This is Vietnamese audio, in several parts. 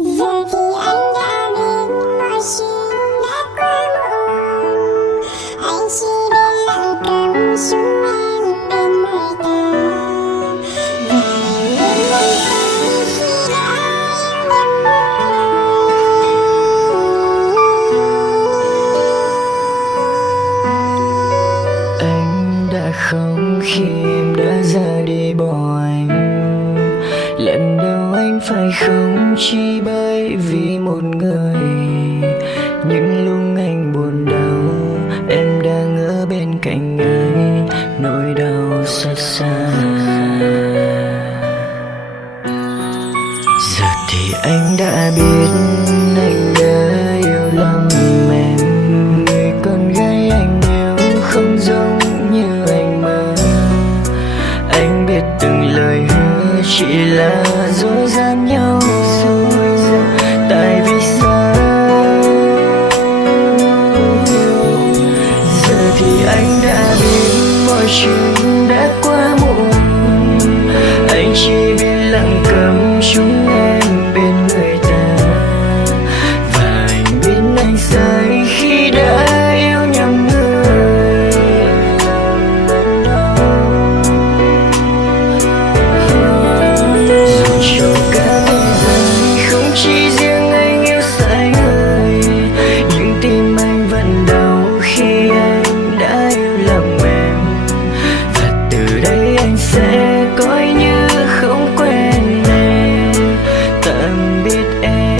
Giờ thì anh đã biết mọi chuyện đã qua muộn. Anh chỉ biết lặng cắm súng em bên người ta. Và luôn luôn tin khi đã yêu em. Anh đã không khi em đã ra đi bỏ anh. Lần đầu anh phải không chỉ bởi vì một người. Những lúc anh buồn đau em đang ở bên cạnh anh, nỗi đau xót xa. Giờ thì anh đã biết anh đã yêu lầm em. Người con gái anh yêu không giống như anh mơ. Anh biết từng lời hứa chỉ là dối gian nhau. Tại vì sao giờ thì anh đã biết mọi chuyện đã quá muộn. Anh chỉ biết lặng cắm súng em bên người ta. Và anh biết anh sai khi đã yêu nhầm người. Dù cho cả thế giới không chỉ riêng anh yêu sai người, nhưng tim anh vẫn đau khi anh đã yêu lầm em. Và từ đây anh sẽ coi như không quen em, tạm biệt em.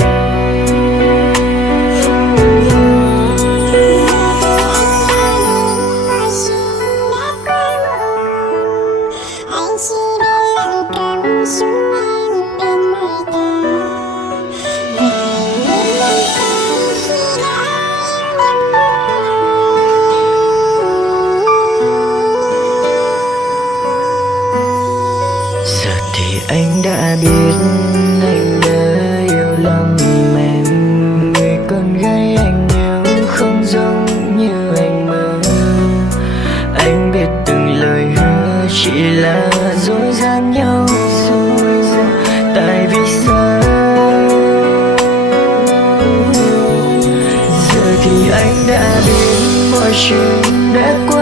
Anh chỉ biết lặng cắm súng em bên người ta. Và luôn luôn tin khi đã yêu em. Giờ thì anh đã biết anh đã yêu lầm em. Người con gái anh yêu không giống như anh mơ. Anh biết từng lời hứa chỉ là dối gian nhau. Tại vì sao giờ thì anh đã biết mọi chuyện đã qua